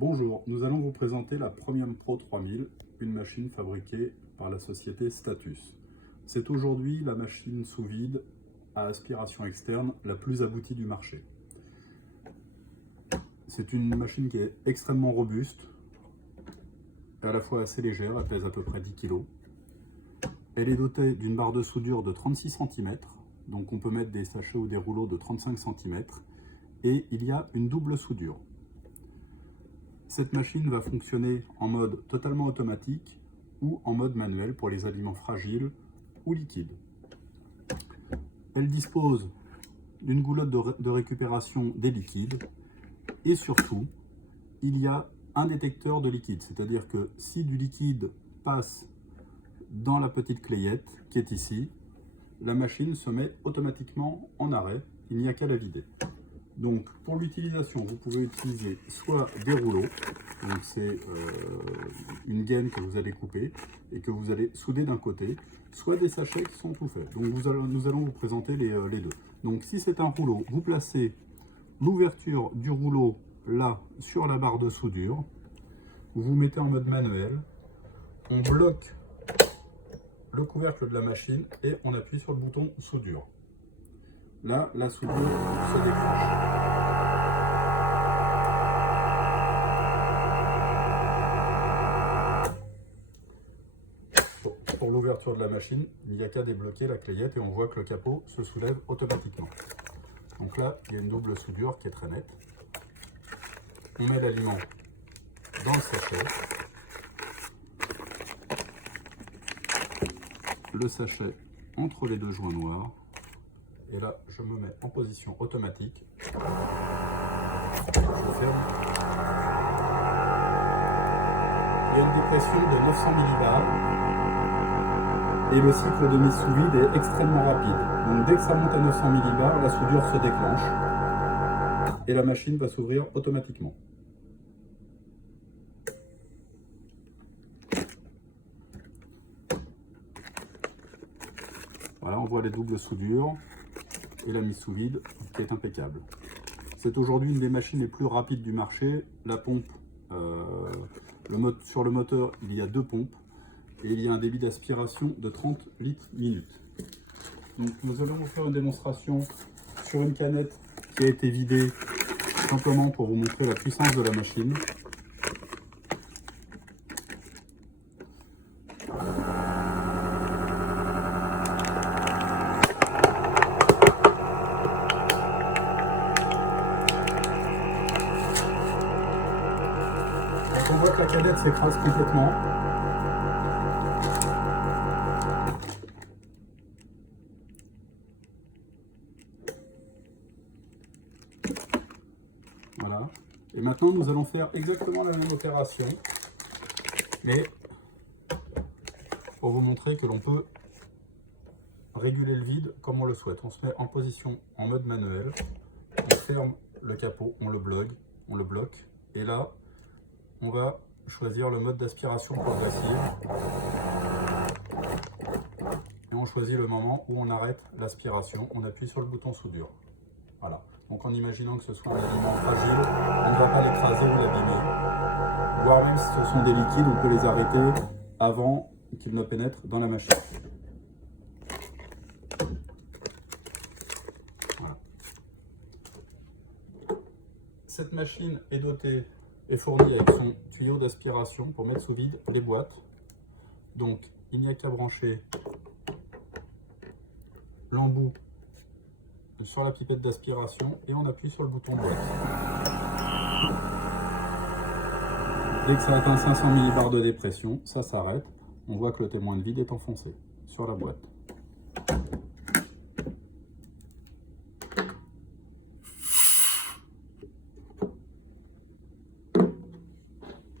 Bonjour, nous allons vous présenter la Premium Pro 3000, une machine fabriquée par la société Status. C'est aujourd'hui la machine sous vide à aspiration externe la plus aboutie du marché. C'est une machine qui est extrêmement robuste, et à la fois assez légère, elle pèse à peu près 10 kg. Elle est dotée d'une barre de soudure de 36 cm, donc on peut mettre des sachets ou des rouleaux de 35 cm, et il y a une double soudure. Cette machine va fonctionner en mode totalement automatique ou en mode manuel pour les aliments fragiles ou liquides. Elle dispose d'une goulotte de récupération des liquides et surtout, il y a un détecteur de liquide, c'est-à-dire que si du liquide passe dans la petite clayette qui est ici, la machine se met automatiquement en arrêt, il n'y a qu'à la vider. Donc pour l'utilisation, vous pouvez utiliser soit des rouleaux, donc c'est une gaine que vous allez couper et que vous allez souder d'un côté, soit des sachets qui sont tout faits. Donc nous allons vous présenter les deux. Donc si c'est un rouleau, vous placez l'ouverture du rouleau là sur la barre de soudure, vous vous mettez en mode manuel, on bloque le couvercle de la machine et on appuie sur le bouton soudure. Là, la soudure se déclenche. Pour l'ouverture de la machine, il n'y a qu'à débloquer la clayette et on voit que le capot se soulève automatiquement. Donc là, il y a une double soudure qui est très nette. On met l'aliment dans le sachet. Le sachet entre les deux joints noirs. Et là, je me mets en position automatique. Je ferme. Il y a une dépression de 900 millibars. Et le cycle de mise sous vide est extrêmement rapide. Donc dès que ça monte à 900 millibars, la soudure se déclenche. Et la machine va s'ouvrir automatiquement. Voilà, on voit les doubles soudures et la mise sous vide qui est impeccable. C'est aujourd'hui une des machines les plus rapides du marché. La pompe, sur le moteur, il y a deux pompes et il y a un débit d'aspiration de 30 litres minute. Donc nous allons vous faire une démonstration sur une canette qui a été vidée simplement pour vous montrer la puissance de la machine. On voit que la canette s'écrase complètement. Voilà. Et maintenant, nous allons faire exactement la même opération, mais pour vous montrer que l'on peut réguler le vide comme on le souhaite. On se met en position en mode manuel, on ferme le capot, on le bloque, et là, on va choisir le mode d'aspiration progressive et on choisit le moment où on arrête l'aspiration. On appuie sur le bouton soudure. Voilà. Donc en imaginant que ce soit un aliment fragile, on ne va pas l'écraser ou l'abîmer. Voire même si ce sont des liquides, on peut les arrêter avant qu'ils ne pénètrent dans la machine. Voilà. Cette machine est dotée est fourni avec son tuyau d'aspiration pour mettre sous vide les boîtes. Donc il n'y a qu'à brancher l'embout sur la pipette d'aspiration et on appuie sur le bouton boîte. Dès que ça atteint 500 millibars de dépression, ça s'arrête. On voit que le témoin de vide est enfoncé sur la boîte.